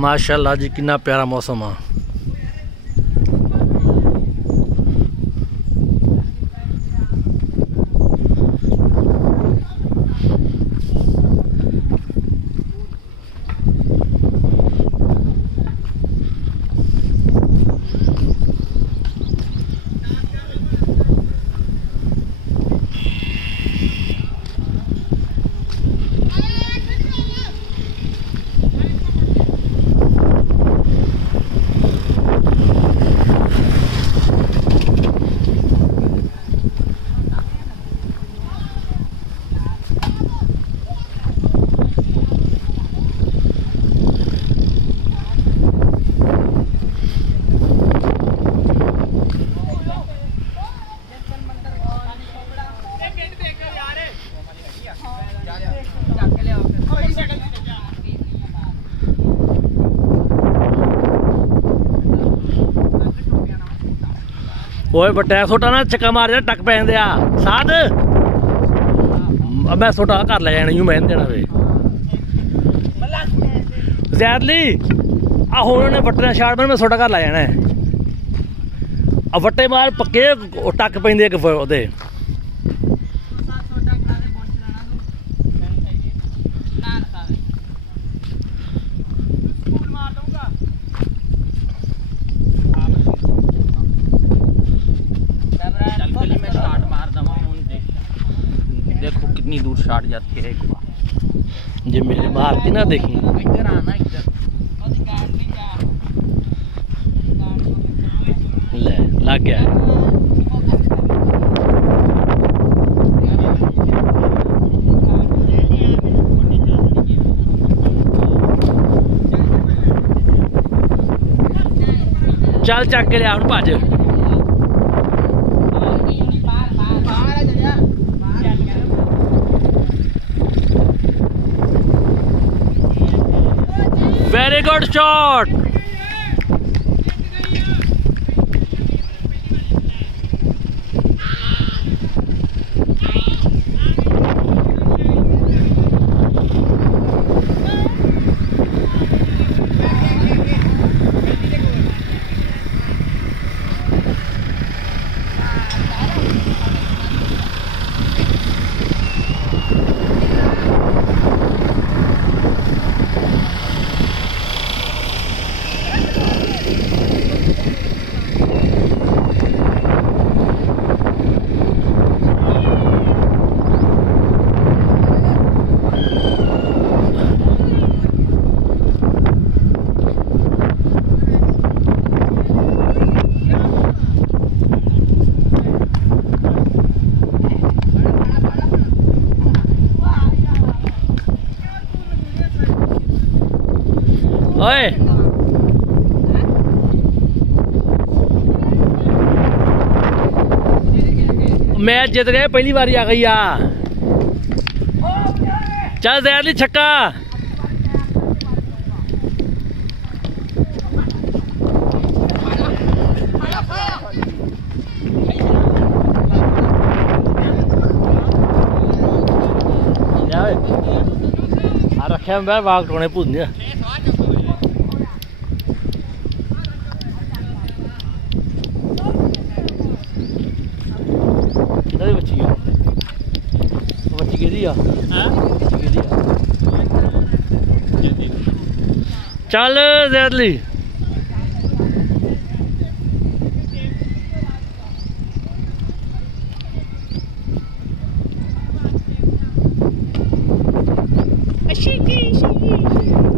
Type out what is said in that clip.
माशाल्लाह जी कितना प्यारा मौसम है। ओए बट्टा छोटा ना चक्का मार जा टक पैन दिया साध मैं छोटा घर ले जाना मैं देना वे जैदली आ हुण बट्टे शाट मैं छोटा घर ले जाना है आ वट्टे मार पक्के टक पैंदे इक ओहदे देखो कितनी दूर शाट जाती है एक बार। जे मेरे मारती ना देखी इधर आना इधर ले लग गया। चल चक के लिया भज वेरी गुड शॉट। ओए मैच जीत गए पहली बारी आ गई आ। चल जैदली छक्का रखे मैं वाग टोने भूल चल जैदली Shiki, shiki, shiki.